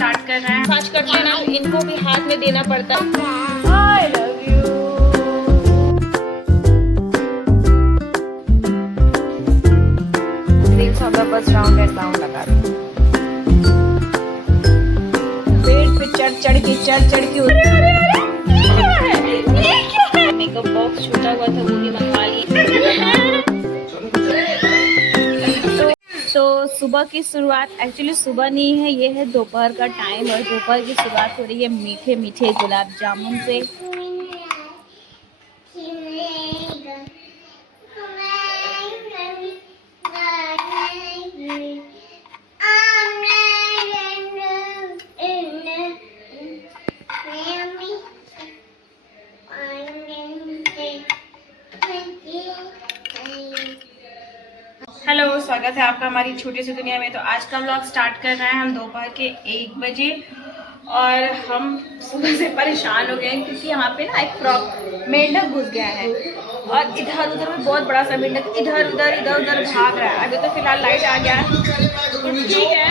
Start कर रहे हैं। मसाज करते हैं ना तो इनको भी हाथ में देना पड़ता है। I love you. बस राउंड एंड राउंड लगा रही हूँ। पेड़ पे चढ़ के मेकअप बॉक्स छूटा हुआ था वो भी मंगवा ली। तो सुबह की शुरुआत एक्चुअली सुबह नहीं है, ये है दोपहर का टाइम और दोपहर की शुरुआत हो रही है मीठे मीठे गुलाब जामुन से। हेलो, स्वागत है आपका हमारी छोटी सी दुनिया में। तो आज का व्लॉग स्टार्ट कर रहे हैं हम दोपहर के 1 बजे और हम सुबह से परेशान हो गए हैं क्योंकि यहाँ पे ना एक मेंढक घुस गया है और इधर उधर में बहुत बड़ा सा मेंढक इधर उधर भाग रहा है। अभी तो फिलहाल लाइट आ गया है, ठीक है।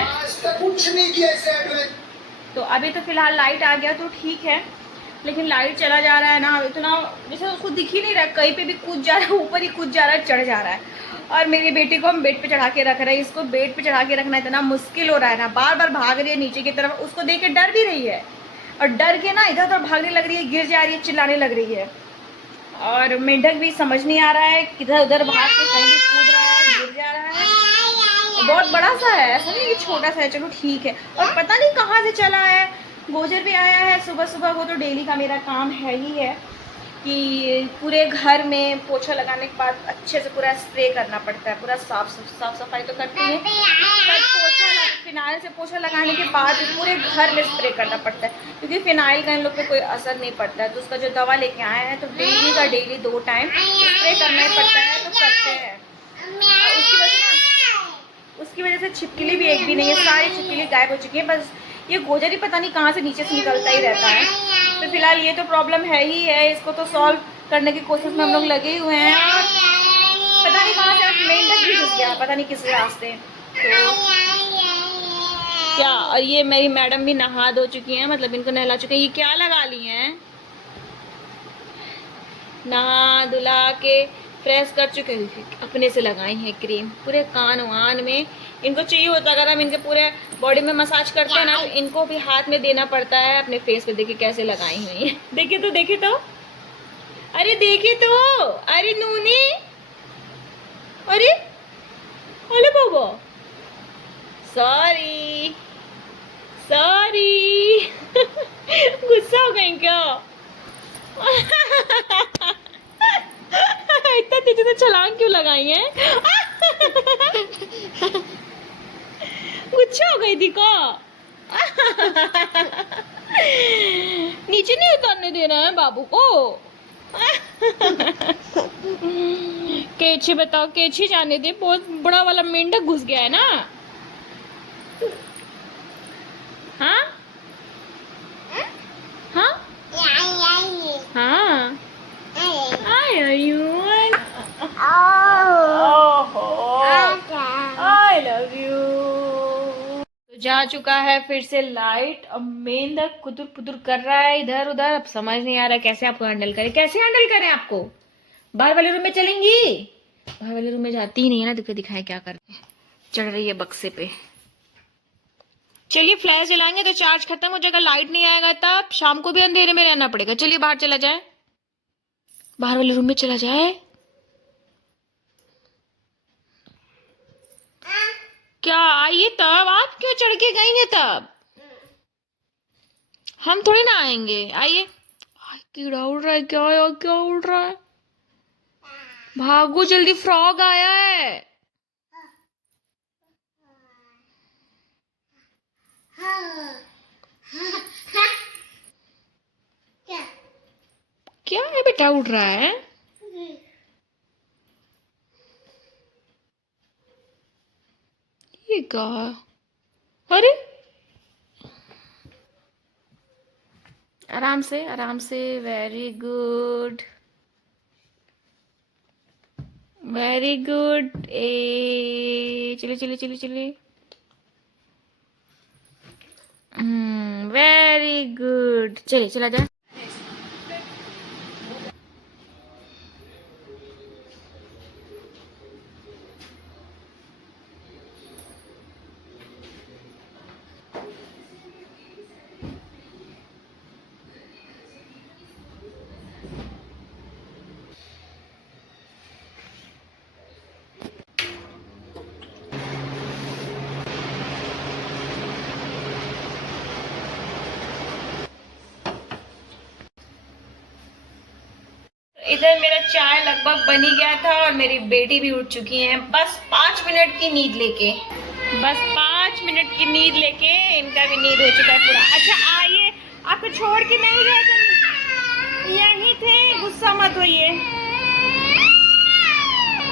तो अभी तो फिलहाल लाइट आ गया तो ठीक है, लेकिन लाइट चला जा रहा है ना, इतना जैसे उसको दिख ही नहीं रहा, कहीं पे भी कूद जा रहा है, ऊपर ही कूद जा रहा है, चढ़ जा रहा है। और मेरी बेटी को हम बेड पे चढ़ा के रख रहे हैं, इसको बेड पे चढ़ा के रखना इतना मुश्किल हो रहा है ना, बार बार भाग रही है नीचे की तरफ, उसको देख के डर भी रही है और डर के ना इधर उधर भागने लग रही है, गिर जा रही है, चिल्लाने लग रही है। और मेंढक भी समझ नहीं आ रहा है, किधर उधर भाग के कहीं भी कूद रहा है, गिर जा रहा है। बहुत बड़ा सा है, ऐसा नहीं कि छोटा सा है, चलो ठीक है। और पता नहीं कहाँ से चला है। गोजर भी आया है सुबह सुबह, वो तो डेली का मेरा काम है ही है कि पूरे घर में पोछा लगाने के बाद अच्छे से पूरा स्प्रे करना पड़ता है, पूरा साफ सफाई तो करते हैं, पर फिनाइल से पोछा लगाने के बाद पूरे घर में स्प्रे करना पड़ता है क्योंकि फिनाइल का इन लोग पे कोई असर नहीं पड़ता है। तो उसका जो दवा लेके आए हैं तो डेली का डेली 2 टाइम स्प्रे करना ही पड़ता है, तो करते हैं। उसकी वजह से छिपकली भी एक भी नहीं है, सारी छिपकली गायब हो चुकी है। बस ये गोजर ही पता नहीं कहाँ से नीचे से निकलता ही रहता है। तो फिलहाल ये तो प्रॉब्लम है ही है, इसको तो सॉल्व करने की कोशिश में हम लोग लगे हुए हैं। और पता नहीं कहाँ से मेंढक भी घुस गया, पता नहीं किस रास्ते। तो क्या, और ये मेरी मैडम भी नहा धो चुकी हैं, मतलब इनको नहला चुके हैं। ये क्या लगा ली हैं, नहा धुला के फ्रेश कर चुके हैं, अपने से लगाई हैं क्रीम पूरे कान वान में। इनको चाहिए होता, अगर हम इनके पूरे बॉडी में मसाज करते हैं ना तो इनको भी हाथ में देना पड़ता है अपने फेस पे। देखिए कैसे लगाई हुई है, देखे तो अरे देखे तो, अरे नूनी, अरे अरे बाबा, सॉरी गुस्सा हो गई क्या? इतना तेजी से छलांग क्यों लगाई है? गुस्सा हो गई थी को? नीचे नहीं उतरने देना है बाबू को। केची बताओ, केची जाने दे, बहुत बड़ा वाला मेंढक घुस गया है ना। हाँ हाँ हाँ, आई लव यू। तो जा चुका है फिर से लाइट, अब मेंढक कुदुर पुदुर कर रहा है इधर उधर। अब समझ नहीं आ रहा कैसे आपको हैंडल करें, कैसे हैंडल करें आपको। बाहर वाले रूम में चलेंगी, बाहर वाले रूम में जाती ही नहीं है ना, देखो दिखाए क्या करते हैं। चढ़ रही है बक्से पे। चलिए फ्लैश जलाएंगे तो चार्ज खत्म हो जाएगा, लाइट नहीं आएगा तब शाम को भी अंधेरे में रहना पड़ेगा। चलिए बाहर चला जाए, बाहर वाले रूम में चला जाए। क्या आइए तब, आप क्यों चढ़ के गई हैं तब, हम थोड़ी ना आएंगे, आइए। कीड़ा उड़ रहा है क्या यार, क्या उड़ रहा है, भागो जल्दी, फ्रॉग आया है। क्या है बेटा, उड़ रहा है? ये क्या, अरे आराम से, वेरी गुड वेरी गुड। ए चलिए चलिए चलिए चलिए, वेरी गुड, चलिए चला जाए। इधर मेरा चाय लगभग बन ही गया था और मेरी बेटी भी उठ चुकी है, बस 5 मिनट की नींद लेके। बस 5 मिनट की नींद लेके इनका भी नींद हो चुका है पूरा। अच्छा आइए, आपको छोड़ के नहीं गए थे, यहीं थे, गुस्सा मत होइए।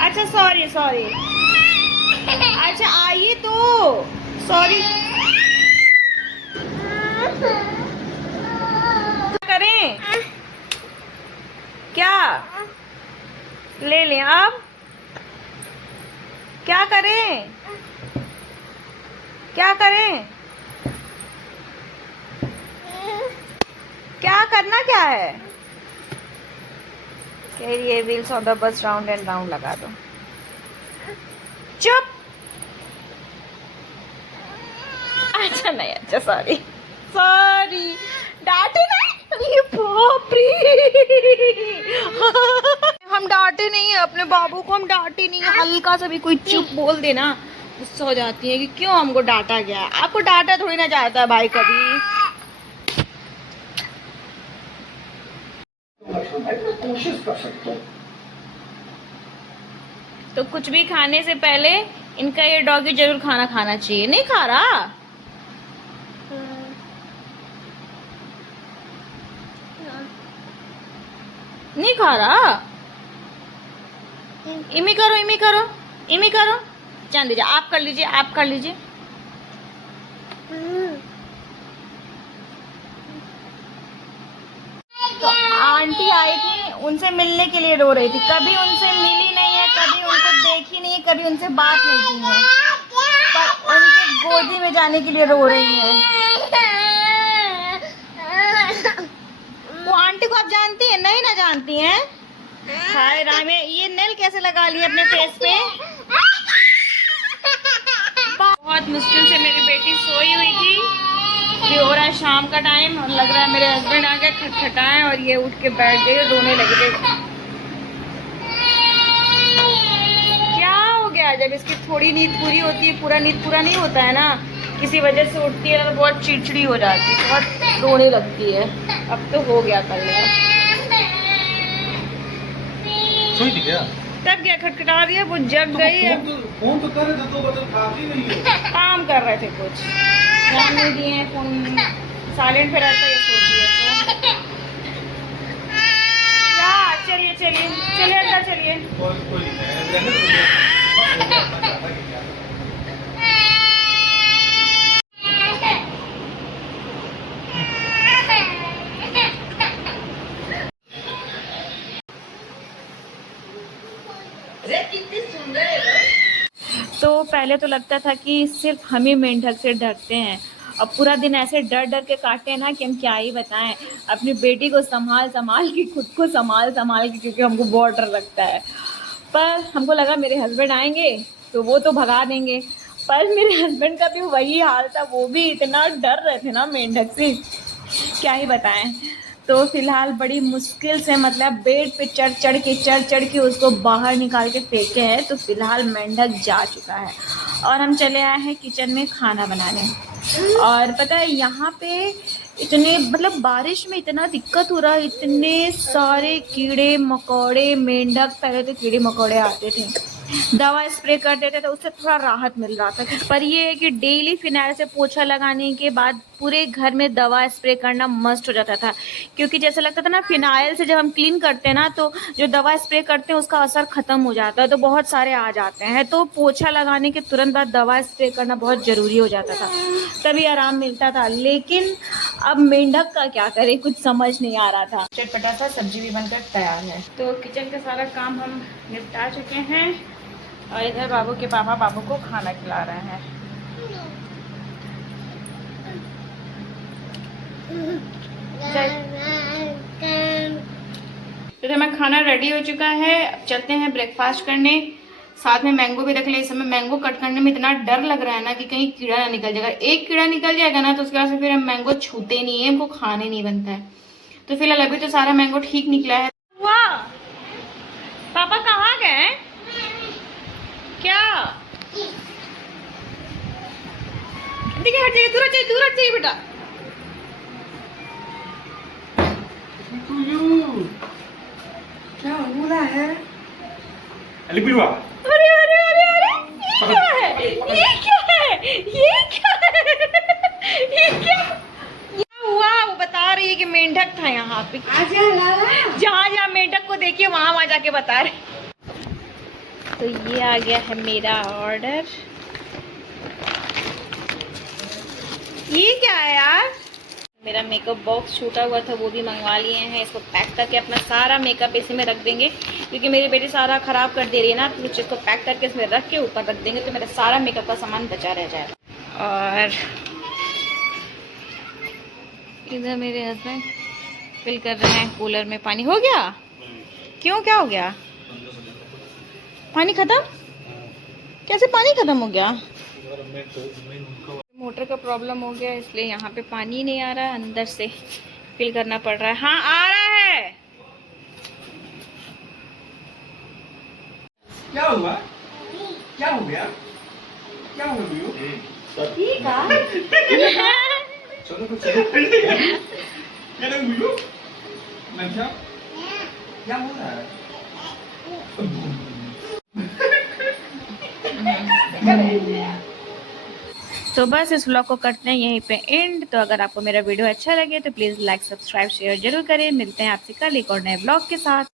अच्छा सॉरी सॉरी, अच्छा आइए तो, सॉरी। करें क्या, ले लें आप, क्या करें, क्या करें, क्या करना क्या है? कह रही है wheels on the bus round and round लगा दो। चुप। अच्छा नहीं, अच्छा सॉरी सॉरी, डांटे नहीं, ये बाप रे। हम डांटे नहीं है अपने बाबू को, हम डांटे नहीं है। हल्का सा भी कोई चुप बोल देना गुस्सा हो जाती है कि क्यों हमको डांटा गया। आपको डांटा थोड़ी ना जाता है भाई कभी। कोशिश कर सकते हैं। तो कुछ भी खाने से पहले इनका ये डॉगी जरूर खाना खाना चाहिए। नहीं खा रहा, नहीं खा रहा। इमी करो, इमी करो, इमी करो। जान दीजिए, आप कर लीजिए, आप कर लीजिए। तो आंटी आई थी, उनसे मिलने के लिए रो रही थी, कभी उनसे मिली नहीं है, कभी उनको देखी नहीं है, कभी उनसे बात नहीं की है, पर उनके गोदी में जाने के लिए रो रही है। वो आंटी को आप जानती हैं? नहीं ना जानती हैं। हाय राम, ये नेल कैसे लगा लिए अपने फेस पे? बहुत मुश्किल से मेरी बेटी सोई हुई थी, ये हो रहा है शाम का टाइम और लग रहा है मेरे हस्बैंड आ गए खटखटाएं और ये उठ के बैठ गई और रोने लग गई। क्या हो गया? जब इसकी थोड़ी नींद पूरी होती है, पूरा नींद पूरा नहीं होता है ना, किसी वजह से उठती है तो बहुत चिड़चिड़ी हो जाती है, बहुत रोने लगती है। अब तो हो गया कल यार। सोई थी क्या? तब क्या खटखटा दिया, वो जग गई है। फोन तो कर रहे थे, 2 बटन खाती नहीं है। काम कर रहे थे कुछ, ध्यान नहीं दिए, फोन साइलेंट पे रहता है, ये सोती है तो। क्या? चलिए चलिए चलिए अंदर चलिए। कोई रहने दो। तो पहले तो लगता था कि सिर्फ हम ही मेंढक से डरते हैं, अब पूरा दिन ऐसे डर डर के काटते हैं ना कि हम क्या ही बताएं। अपनी बेटी को संभाल संभाल के, खुद को संभाल संभाल के, क्योंकि हमको बहुत डर लगता है। पर हमको लगा मेरे हस्बैंड आएंगे तो वो तो भगा देंगे, पर मेरे हस्बैंड का भी वही हाल था, वो भी इतना डर रहे थे ना मेंढक से, क्या ही बताएं। तो फिलहाल बड़ी मुश्किल से, मतलब बेड पे चढ़ चढ़ के उसको बाहर निकाल के फेंके हैं। तो फिलहाल मेंढक जा चुका है और हम चले आए हैं किचन में खाना बनाने। और पता है यहाँ पे इतने, मतलब बारिश में इतना दिक्कत हो रहा है, इतने सारे कीड़े मकोड़े, मेंढक, पहले तो कीड़े मकोड़े आते थे, दवा स्प्रे कर देते थे, उससे थोड़ा राहत मिल रहा था। पर ये है कि डेली फिनाइल से पोछा लगाने के बाद पूरे घर में दवा स्प्रे करना मस्ट हो जाता था, क्योंकि जैसे लगता था ना फिनाइल से जब हम क्लीन करते हैं ना तो जो दवा स्प्रे करते हैं उसका असर खत्म हो जाता है, तो बहुत सारे आ जाते हैं। तो पोछा लगाने के तुरंत बाद दवा स्प्रे करना बहुत ज़रूरी हो जाता था, तभी आराम मिलता था। लेकिन अब मेंढक का क्या करें, कुछ समझ नहीं आ रहा था। चटपटा सा सब्जी भी बनकर तैयार है। तो किचन का सारा काम हम निपटा चुके हैं और इधर बाबू के पापा बाबू को खाना खिला रहे हैं। तो मैं खाना रेडी हो चुका है, अब चलते हैं ब्रेकफास्ट करने। साथ में मैंगो भी रख ले। इस समय मैंगो कट करने में इतना डर लग रहा है ना कि कहीं कीड़ा ना निकल जाएगा। एक कीड़ा निकल जाएगा ना तो उसके बाद से फिर हम मैंगो छूते नहीं है, हमको खाने नहीं बनता है। तो फिलहाल अभी तो सारा मैंगो ठीक निकला है। वाह, पापा कहाँ गए? क्या देखिए, हट जाइए, दूर हट जाइए बेटा। क्या हो रहा है? अली पिलवा। अरे अरे अरे अरे, ये क्या है? ये क्या है? ये क्या है? ये क्या हुआ? वो बता रही है कि मेंढक था यहाँ पे। जहाँ जहाँ मेंढक को देखिए वहाँ जाके बता रहे। तो ये आ गया है मेरा ऑर्डर। ये क्या है यार? मेरा मेकअप बॉक्स छूटा हुआ था, वो भी मंगवा लिए हैं। इसको पैक करके अपना सारा मेकअप इसी में रख देंगे, क्योंकि मेरी बेटी सारा ख़राब कर दे रही है ना। तो इसको पैक करके इसमें रख के ऊपर रख देंगे तो मेरा सारा मेकअप का सामान बचा रह जाएगा। और इधर मेरे हस्बैंड फिल कर रहे हैं कूलर में पानी। हो गया? क्यों, क्या हो गया? पानी ख़त्म? कैसे पानी ख़त्म हो गया? मोटर का प्रॉब्लम हो गया, इसलिए यहाँ पे पानी नहीं आ रहा है, अंदर से फिल करना पड़ रहा है। हाँ आ रहा है। क्या हुआ? क्या हो गया? क्या हो गया? ठीक है। चलो तो चलो। क्या लग हुई? मैं क्या हो रहा है? तो बस इस व्लॉग को करते हैं यहीं पे एंड। तो अगर आपको मेरा वीडियो अच्छा लगे तो प्लीज़ लाइक, सब्सक्राइब, शेयर जरूर करें। मिलते हैं आपसे कल एक और नए व्लॉग के साथ।